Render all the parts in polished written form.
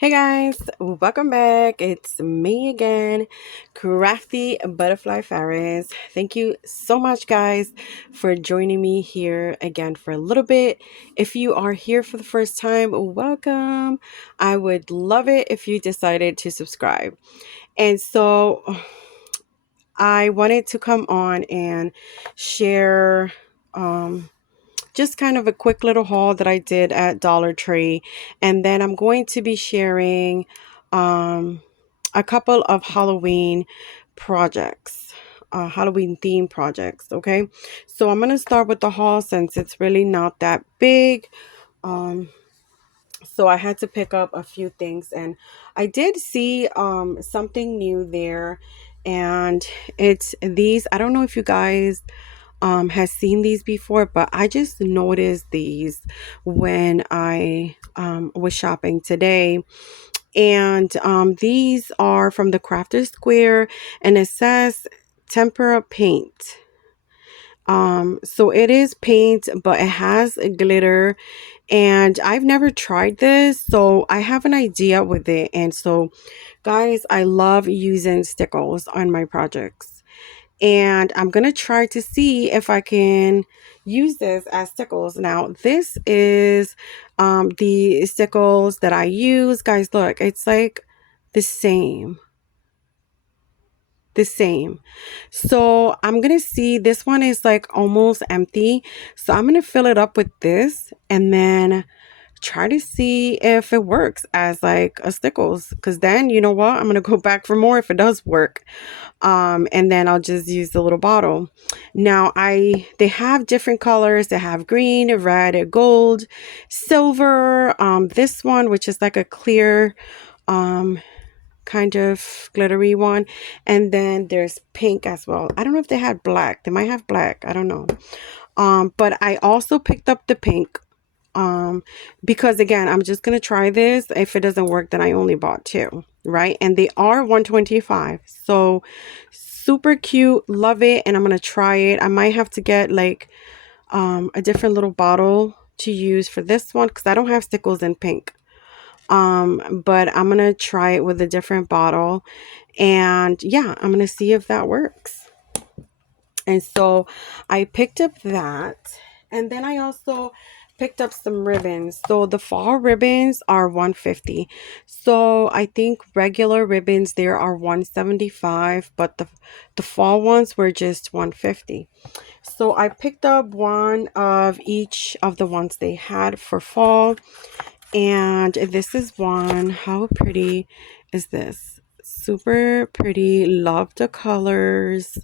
Hey guys, welcome back. It's me again, Crafty Butterfly Fairies. Thank you so much, guys, for joining me here again for a little bit. If you are here for the first time, welcome. I would love it if you decided to subscribe. And so I wanted to come on and share. Just kind of a quick little haul that I did at Dollar Tree. And then I'm going to be sharing a couple of Halloween projects, Halloween theme projects. Okay. So I'm going to start with the haul since it's really not that big. Um, so I had to pick up a few things and I did see something new there, and it's these. I don't know if you guys has seen these before, but I just noticed these when I was shopping today. And these are from the Crafter Square, and it says tempera paint. So it is paint, but it has glitter, and I've never tried this, so I have an idea with it. And so, guys, I love using stickles on my projects, and I'm gonna try to see if I can use this as stickles. Now this is the stickles that I use, guys. Look, it's like the same, the same. So I'm gonna see, this one is like almost empty, so I'm gonna fill it up with this and then try to see if it works as like a stickles, because then you know what, I'm gonna go back for more if it does work. And then I'll just use the little bottle. Now they have different colors. They have green, red, gold, silver, this one which is like a clear um kind of glittery one, and then there's pink as well. I don't know if they had black. They might have black, I don't know. But I also picked up the pink because again, I'm just gonna try this. If it doesn't work, then I only bought two, right? And they are 125, so super cute, love it. And I'm gonna try it. I might have to get like a different little bottle to use for this one because I don't have stickles in pink. But I'm gonna try it with a different bottle, and yeah, I'm gonna see if that works. And so I picked up that. And then I also picked up some ribbons. So the fall ribbons are 150. So I think regular ribbons there are 175, but the fall ones were just 150. So I picked up one of each of the ones they had for fall. And this is one. How pretty is this? Super pretty. Love the colors.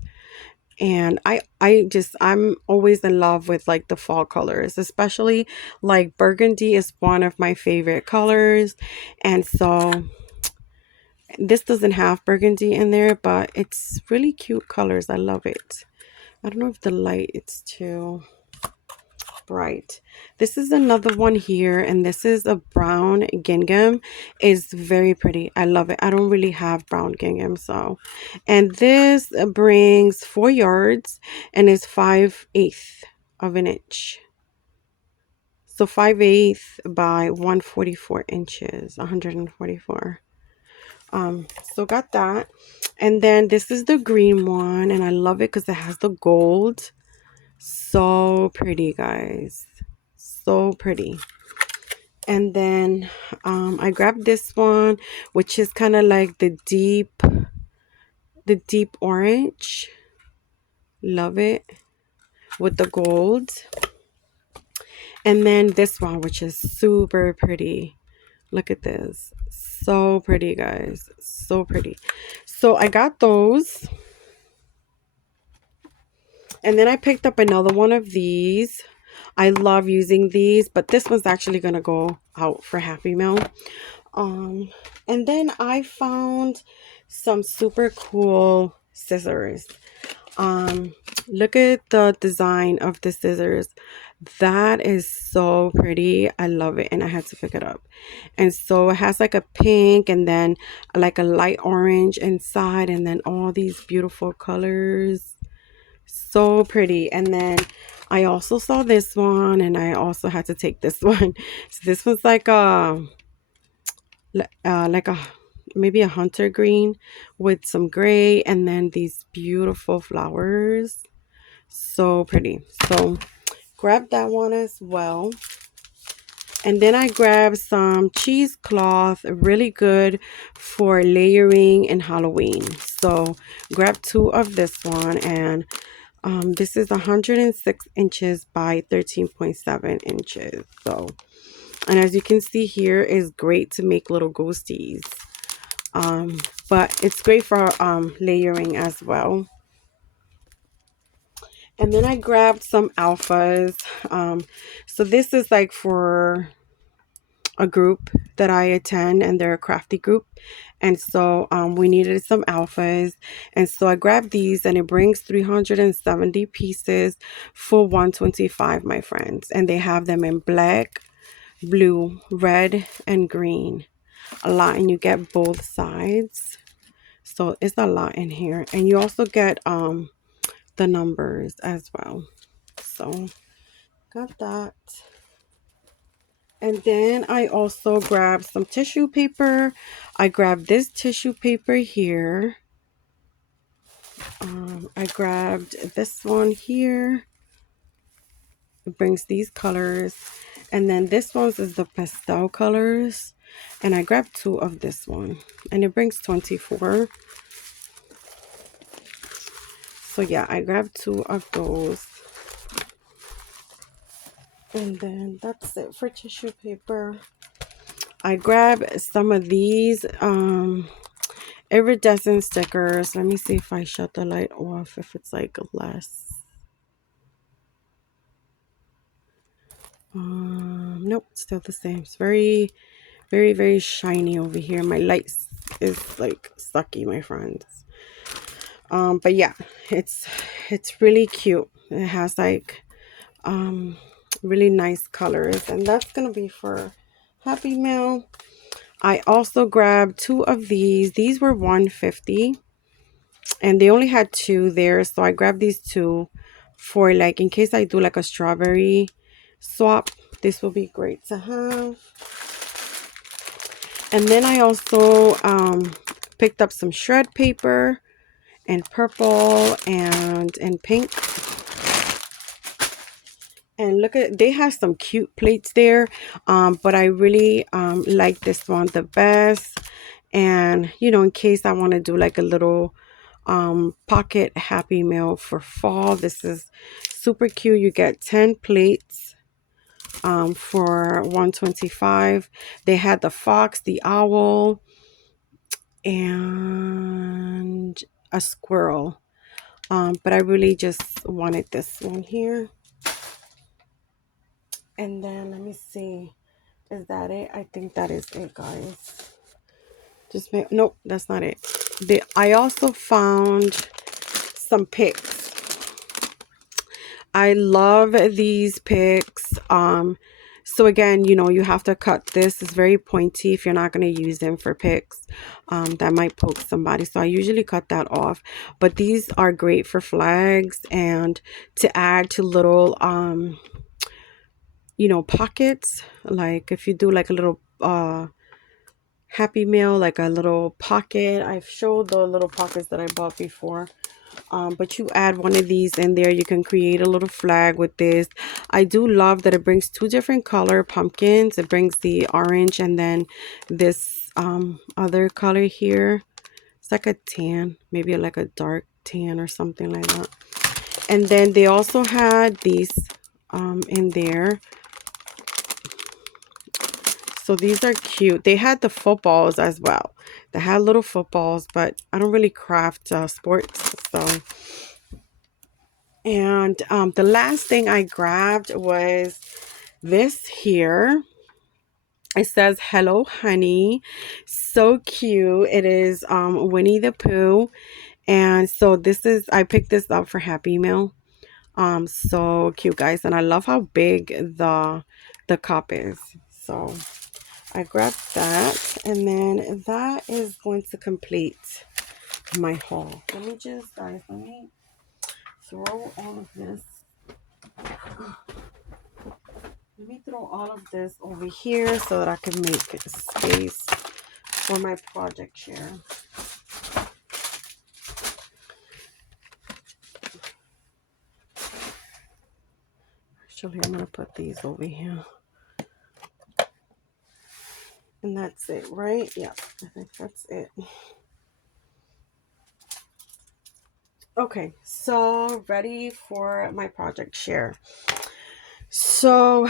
And I'm always in love with like the fall colors, especially like burgundy is one of my favorite colors. And so this doesn't have burgundy in there, but it's really cute colors. I love it. I don't know if the light it's too bright. This is another one here, and this is a brown gingham. Is very pretty. I love it. I don't really have brown gingham, so. And this brings 4 yards and is 5/8 of an inch. So 5/8 by 144 inches, 144. So got that. And then this is the green one, and I love it because it has the gold. So pretty, guys. So pretty. And then I grabbed this one, which is kind of like the deep orange. Love it, with the gold. And then this one, which is super pretty. Look at this. So pretty, guys. So pretty. So I got those. And then I picked up another one of these. I love using these, but this one's actually going to go out for Happy Meal. And then I found some super cool scissors. Look at the design of the scissors. That is so pretty. I love it, and I had to pick it up. And so it has like a pink and then like a light orange inside, and then all these beautiful colors. So pretty. And then I also saw this one, and I also had to take this one. So this was like like a maybe a hunter green with some gray, and then these beautiful flowers. So pretty. So grab that one as well. And then I grabbed some cheesecloth, really good for layering in Halloween. So grab two of this one, and this is 106 inches by 13.7 inches. So, and as you can see here, is great to make little ghosties. But it's great for layering as well. And then I grabbed some alphas. So this is like for a group that I attend, and they're a crafty group. And so we needed some alphas. And so I grabbed these, and it brings 370 pieces for 125, my friends. And they have them in black, blue, red, and green. A lot, and you get both sides. So it's a lot in here. And you also get the numbers as well. So got that. And then I also grabbed some tissue paper. I grabbed this tissue paper here. I grabbed this one here. It brings these colors. And then this one's is the pastel colors. And I grabbed two of this one. And it brings 24. So yeah, I grabbed two of those. And then that's it for tissue paper. I grabbed some of these iridescent stickers. Let me see if I shut the light off, if it's like less. Nope, still the same. It's very, very, very shiny over here. My light is like sucky, my friends. But yeah, it's really cute. It has like really nice colors, and that's gonna be for Happy Meal. I also grabbed two of these. These were 150, and they only had two there, so I grabbed these two for like in case I do like a strawberry swap. This will be great to have. And then I also picked up some shred paper in purple and in pink. And look at, they have some cute plates there, but I really like this one the best. And you know, in case I want to do like a little pocket Happy Meal for fall, this is super cute. You get 10 plates for 125. They had the fox, the owl, and a squirrel, but I really just wanted this one here. And then let me see, is that it? I think that is it, guys. Nope, that's not it. I also found some picks. I love these picks. So again, you know, you have to cut this. It's very pointy if you're not going to use them for picks. That might poke somebody. So I usually cut that off. But these are great for flags and to add to little, you know, pockets. Like if you do like a little Happy Meal, like a little pocket. I've showed the little pockets that I bought before. But you add one of these in there, you can create a little flag with this. I do love that it brings two different color pumpkins. It brings the orange and then this other color here. It's like a tan, maybe like a dark tan or something like that. And then they also had these in there. So these are cute. They had the footballs as well. They had little footballs, but I don't really craft sports. So, and the last thing I grabbed was this here. It says, "Hello, honey." So cute. It is Winnie the Pooh. And so this is, I picked this up for Happy Meal. So cute, guys. And I love how big the cup is. So I grabbed that, and then that is going to complete my haul. Let me just, guys, let me throw all of this. Let me throw all of this over here so that I can make space for my project share. Actually, I'm going to put these over here. And that's it, right? Yeah, I think that's it. Okay, so ready for my project share. So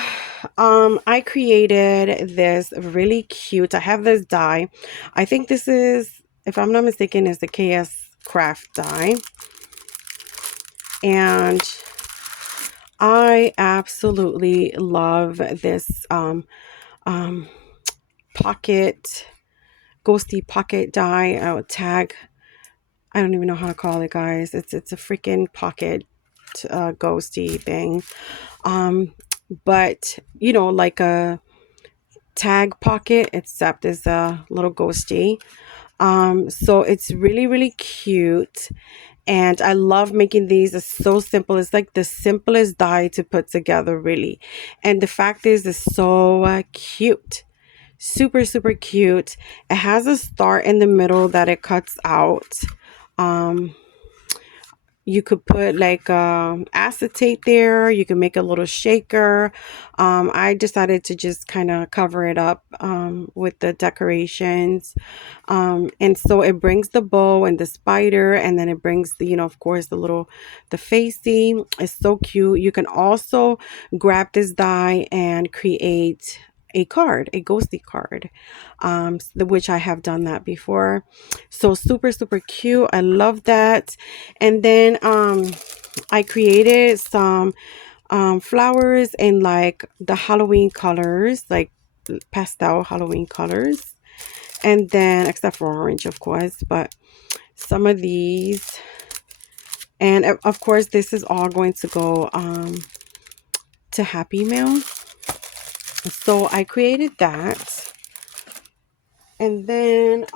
I created this really cute, I have this die. I think this is, if I'm not mistaken, is the KS Craft die. And I absolutely love this pocket, ghosty pocket die, tag. I don't even know how to call it, guys. It's a freaking pocket ghosty thing. But you know, like a tag pocket, except it's a little ghosty. So it's really, really cute. And I love making these. It's so simple. It's like the simplest die to put together, really. And the fact is, it's so cute. Super, super cute. It has a star in the middle that it cuts out. You could put like acetate there. You can make a little shaker. I decided to just kind of cover it up with the decorations. And so it brings the bow and the spider, and then it brings the, you know, of course, the facing. It's so cute. You can also grab this die and create a card, a ghosty card, which I have done that before. So super, super cute. I love that. And then I created some flowers in like the Halloween colors, like pastel Halloween colors. And then, except for orange, of course, but some of these. And of course, this is all going to go to Happy Mail. So I created that. And then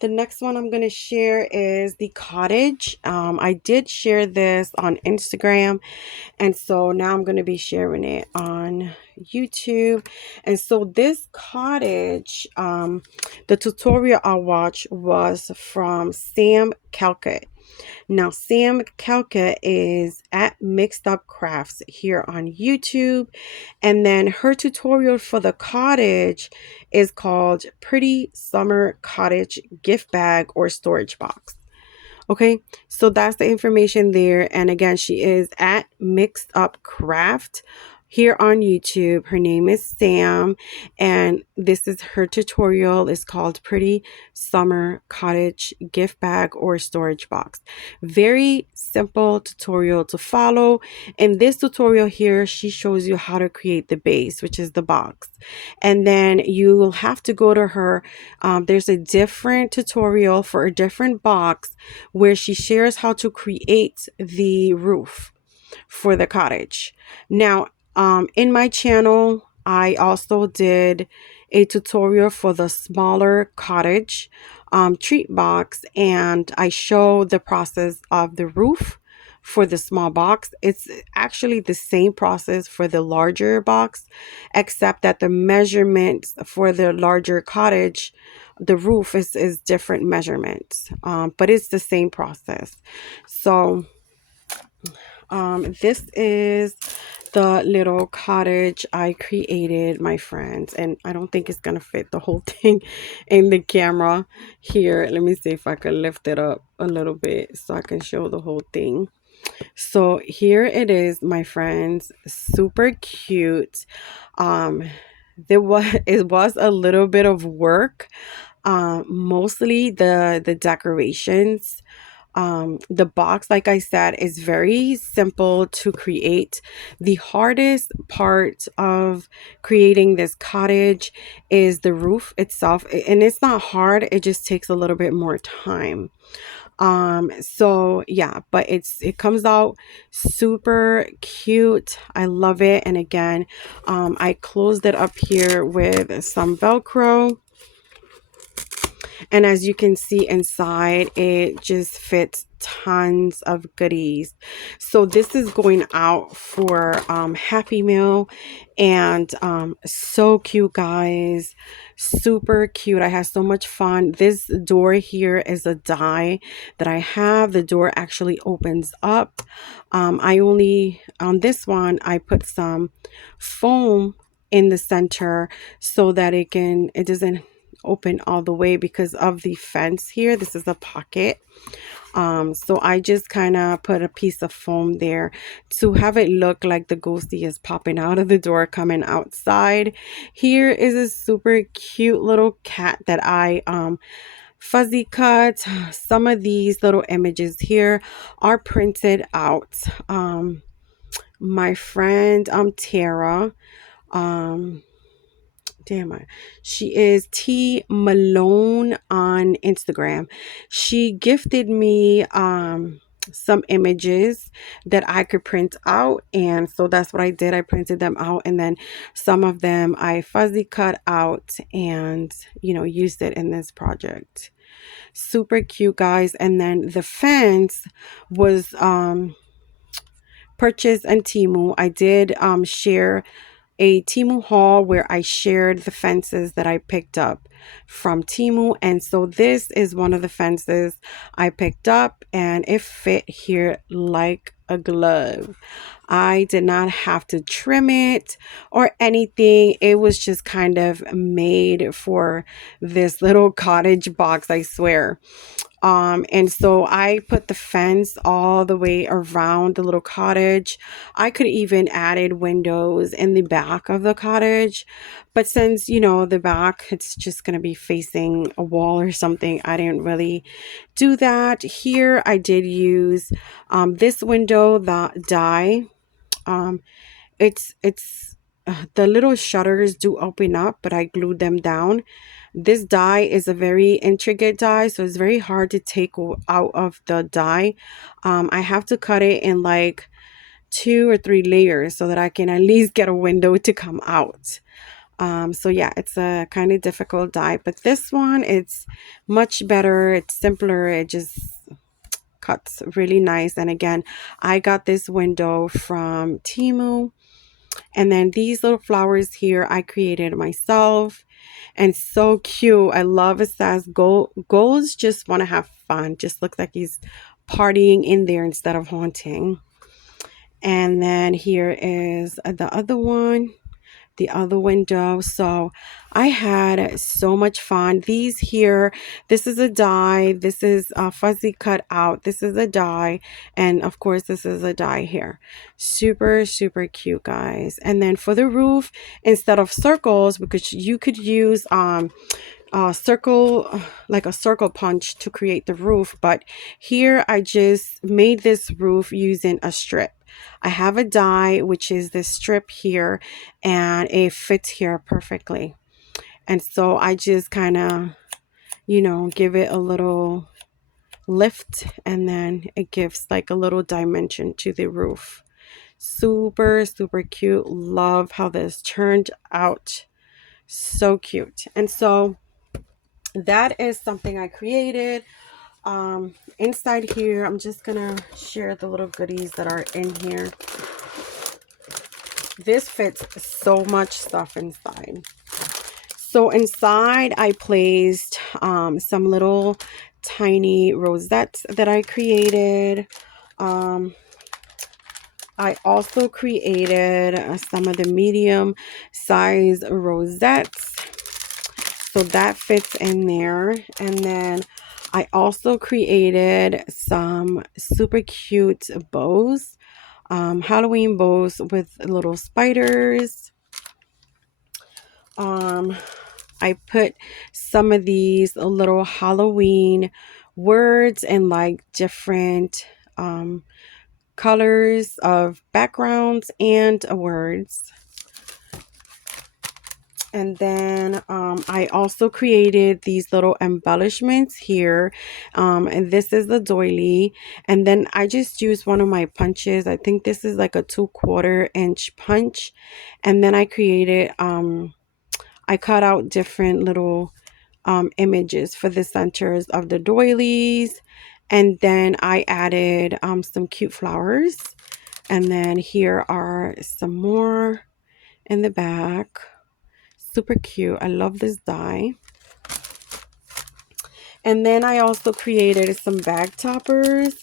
the next one I'm going to share is the Cottage. I did share this on Instagram, and so now I'm going to be sharing it on YouTube. And so this Cottage, the tutorial I watched was from Sam Calcutt. Now, Sam Calcutt is at Mixed Up Crafts here on YouTube. And then her tutorial for the Cottage is called Pretty Summer Cottage Gift Bag or Storage Box. Okay, so that's the information there. And again, she is at Mixed Up Craft here on YouTube. Her name is Sam, and this is her tutorial. It's called Pretty Summer Cottage Gift Bag or Storage Box. Very simple tutorial to follow. In this tutorial here, she shows you how to create the base, which is the box. And then you will have to go to her. There's a different tutorial for a different box where she shares how to create the roof for the cottage. Now, in my channel, I also did a tutorial for the smaller cottage treat box, and I show the process of the roof for the small box. It's actually the same process for the larger box, except that the measurements for the larger cottage, the roof is different measurements, but it's the same process. So this is the little cottage I created, my friends, and I don't think it's gonna fit the whole thing in the camera here. Let me see if I can lift it up a little bit so I can show the whole thing. So here it is, my friends. Super cute. It was a little bit of work, mostly the decorations. The box, like I said, is very simple to create. The hardest part of creating this cottage is the roof itself, and it's not hard, it just takes a little bit more time. So yeah, but it comes out super cute. I love it. And again, I closed it up here with some Velcro. And as you can see inside, it just fits tons of goodies. So this is going out for Happy Meal, and so cute, guys. Super cute. I had so much fun. This door here is a die that I have. The door actually opens up. I only, on this one, I put some foam in the center so that it doesn't open all the way because of the fence here. This is a pocket. So I just kind of put a piece of foam there to have it look like the ghosty is popping out of the door, coming outside. Here is a super cute little cat that I fuzzy cut. Some of these little images here are printed out. My friend Tara, um damn it, she is T Malone on Instagram. She gifted me some images that I could print out, and so that's what I did. I printed them out, and then some of them I fuzzy cut out and used it in this project. Super cute, guys. And then the fence was purchased on Temu. I did share a Temu haul where I shared the fences that I picked up from Temu. And so this is one of the fences I picked up, and it fit here like a glove. I did not have to trim it or anything. It was just kind of made for this little cottage box, I swear. And so I put the fence all the way around the little cottage. I could even added windows in the back of the cottage, but since the back, it's just going to be facing a wall or something, I didn't really do that. Here I did use this window, that die. um it's the little shutters do open up, but I glued them down. This die is a very intricate die, so it's very hard to take out of the die. I have to cut it in like 2 or 3 layers so that I can at least get a window to come out. So yeah, it's a kind of difficult die, but this one, it's much better. It's simpler. It just cuts really nice. And again, I got this window from Temu. And then these little flowers here I created myself, and so cute. I love it. Says goals just want to have fun. Just looks like he's partying in there instead of haunting. And then here is the other one, the other window. So I had so much fun. These here, this is a die, this is a fuzzy cut out, this is a die, and of course this is a die here. Super cute, guys. And then for the roof, instead of circles, because you could use circle, like a circle punch to create the roof, but here I just made this roof using a strip. I have a die, which is this strip here, and it fits here perfectly. And so I just kind of give it a little lift, and then it gives like a little dimension to the roof. Super cute. Love how this turned out. So cute. And so that is something I created. Inside here, I'm just gonna share the little goodies that are in here. This fits so much stuff inside. So inside I placed some little tiny rosettes that I created. I also created some of the medium size rosettes, so that fits in there. And then I also created some super cute bows, Halloween bows with little spiders. I put some of these little Halloween words and like different colors of backgrounds and words. And then I also created these little embellishments here. And this is the doily. And then I just used one of my punches. I think this is like a 2/4 inch punch. And then I created, I cut out different little images for the centers of the doilies. And then I added some cute flowers. And then here are some more in the back. Super cute. I love this die. And then I also created some bag toppers.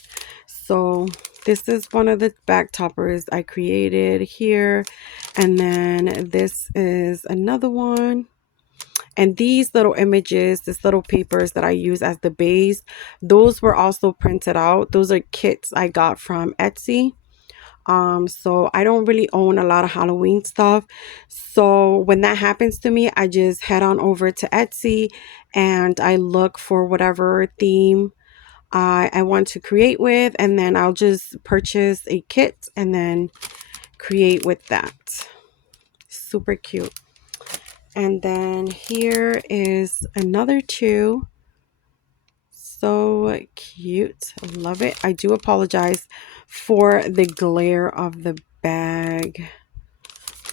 So this is one of the bag toppers I created here. And then this is another one. And these little images, this little papers that I use as the base, those were also printed out. Those are kits I got from Etsy. So I don't really own a lot of Halloween stuff. So when that happens to me, I just head on over to Etsy and I look for whatever theme I want to create with, and then I'll just purchase a kit and then create with that. Super cute. And then here is another two. So cute. I love it. I do apologize for the glare of the bag.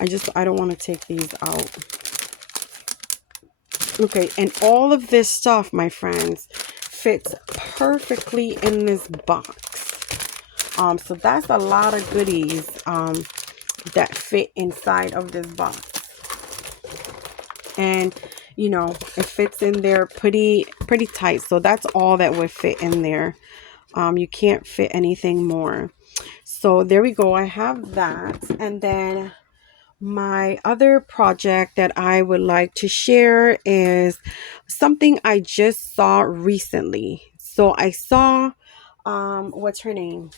I don't want to take these out. Okay, and all of this stuff, my friends, fits perfectly in this box. So that's a lot of goodies that fit inside of this box. And you know, it fits in there pretty tight. So that's all that would fit in there. You can't fit anything more. So there we go. I have that. And then my other project that I would like to share is something I just saw recently. So I saw, what's her name?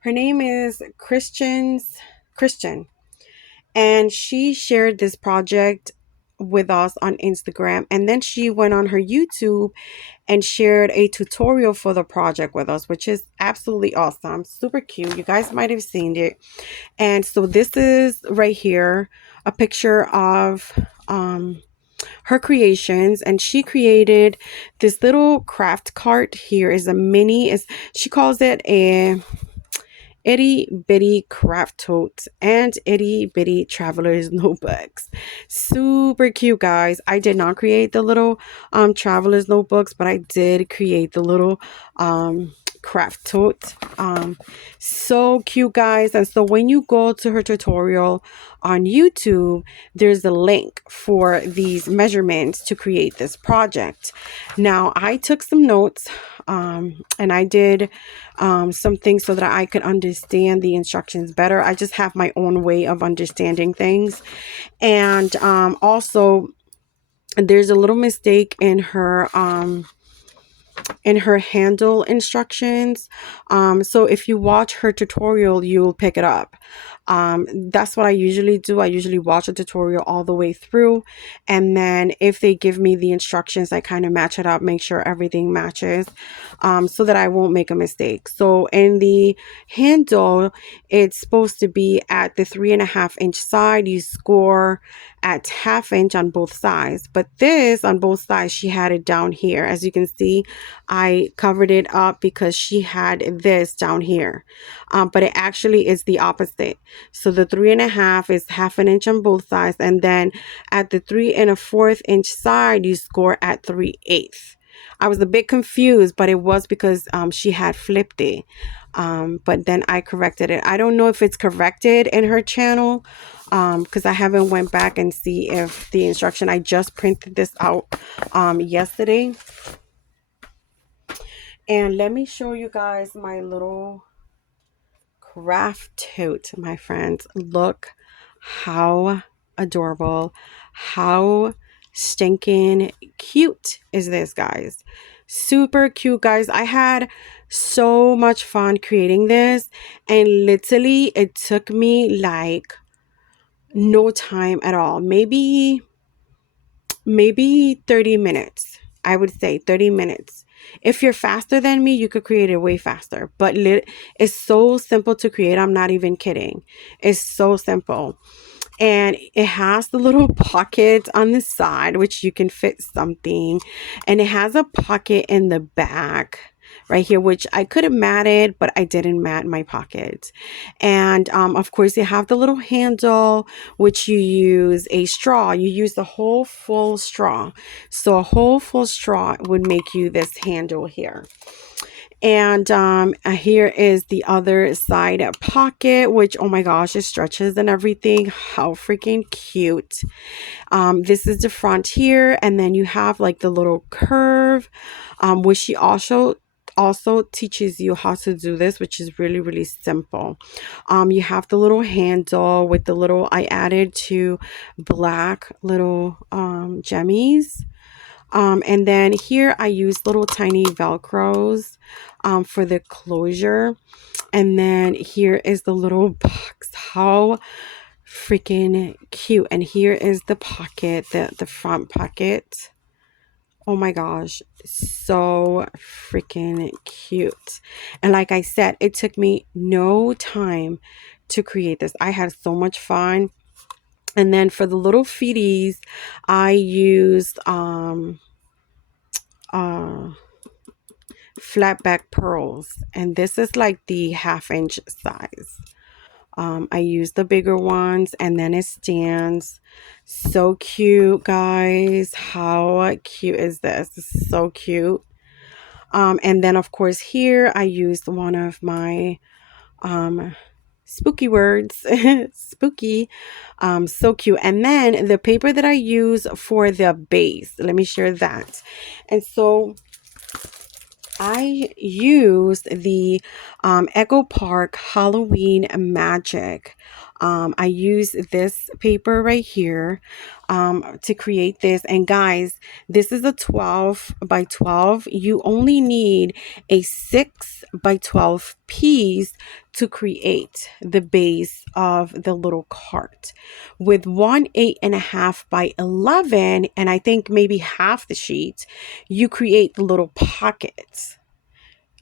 Her name is Christian, and she shared this project with us on Instagram, and then she went on her YouTube and shared a tutorial for the project with us, which is absolutely awesome. Super cute. You guys might have seen it. And so this is right here a picture of her creations, and she created this little craft cart. Here is a mini, is she calls it a itty bitty craft tote and itty bitty traveler's notebooks. Super cute, guys. I did not create the little traveler's notebooks, but I did create the little craft tote. So cute, guys. And so when you go to her tutorial on YouTube, there's a link for these measurements to create this project. Now I took some notes and I did some things so that I could understand the instructions better. I just have my own way of understanding things. And also there's a little mistake in her handle instructions. So if you watch her tutorial, you'll pick it up. That's what I usually do. I usually watch a tutorial all the way through, and then if they give me the instructions, I kind of match it up, make sure everything matches, so that I won't make a mistake. So in the handle, it's supposed to be at the 3.5-inch side. You score at 1/2 inch on both sides, but this on both sides, she had it down here. As you can see, I covered it up because she had this down here, but it actually is the opposite. So the 3.5 is 1/2 inch on both sides, and then at the 3 1/4 inch side, you score at 3/8. I was a bit confused, but it was because she had flipped it. But then I corrected it. I don't know if it's corrected in her channel, because I haven't went back and see if the instruction, I just printed this out yesterday. And let me show you guys my little craft tote, my friends. Look how adorable, how stinking cute is this, guys. Super cute, guys. I had so much fun creating this, and literally it took me like no time at all. Maybe 30 minutes. I would say 30 minutes. If you're faster than me, you could create it way faster. But it's so simple to create. I'm not even kidding. It's so simple. And it has the little pocket on the side, which you can fit something. And it has a pocket in the back right here, which I could have matted, but I didn't mat my pocket. And of course, you have the little handle, which you use a straw. You use the whole full straw. So a whole full straw would make you this handle here. And here is the other side pocket, which, oh my gosh, it stretches and everything. How freaking cute. This is the front here, and then you have like the little curve, which she also teaches you how to do this, which is really, really simple. You have the little handle with the little, I added two black little jemmies. And then here I use little tiny velcros for the closure. And then here is the little box. How freaking cute. And here is the pocket, the front pocket. Oh my gosh, so freaking cute. And like I said, it took me no time to create this. I had so much fun. And then for the little feeties, I used flat back pearls, and this is like the 1/2 inch size. I use the bigger ones, and then it stands. So cute, guys. How cute is this? This is so cute. And then of course here I used one of my spooky words. Spooky. So cute. And then the paper that I use for the base, let me share that. And so I used the Echo Park Halloween Magic. I used this paper right here to create this. And guys, this is a 12 by 12. You only need a 6 by 12 piece to create the base of the little cart. With one 8.5 by 11, and I think maybe half the sheet, you create the little pockets.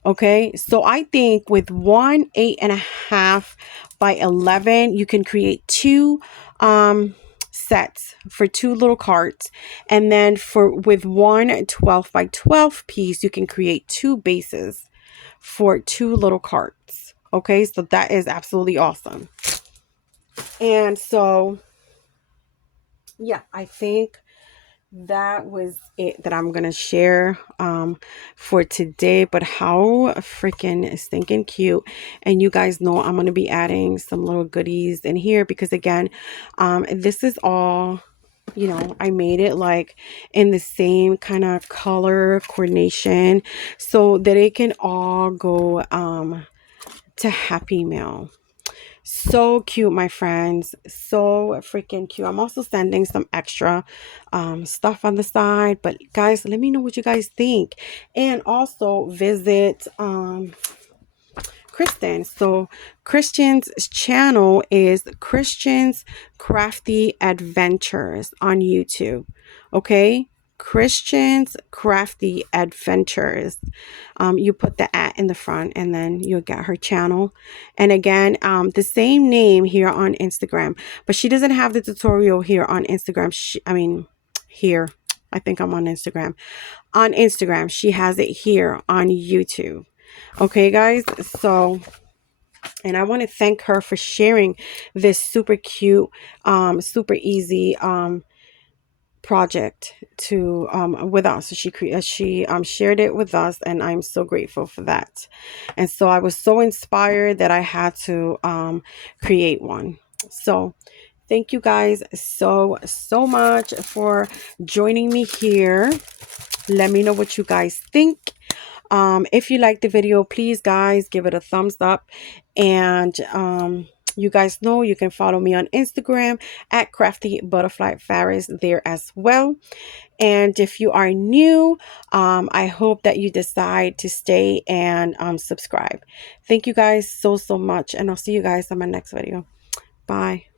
Okay, so I think with one 8.5 by 11, you can create two sets for two little carts. And then with one 12 by 12 piece, you can create two bases for two little carts. Okay, so that is absolutely awesome. And so, yeah, I think that was it that I'm gonna share for today. But how freaking stinking cute. And you guys know I'm gonna be adding some little goodies in here, because again, this is all, you know, I made it like in the same kind of color coordination so that it can all go to Happy Meal. So cute, my friends. So freaking cute. I'm also sending some extra stuff on the side. But guys, let me know what you guys think. And also visit Kristen. So Christian's channel is Christian's Crafty Adventures on YouTube. Okay? Christian's Crafty Adventures. You put the @ in the front, and then you'll get her channel. And again, the same name here on Instagram, but she doesn't have the tutorial here on Instagram. Here, I think I'm on Instagram. On Instagram, she has it here on YouTube. Okay, guys. So, and I want to thank her for sharing this super cute, super easy, project to with us. She shared it with us, and I'm so grateful for that. And so I was so inspired that I had to create one. So thank you guys so much for joining me here. Let me know what you guys think. If you like the video, please guys give it a thumbs up. And you guys know you can follow me on Instagram at Crafty Butterfly Faris there as well. And if you are new, I hope that you decide to stay and subscribe. Thank you guys so much, and I'll see you guys on my next video. Bye.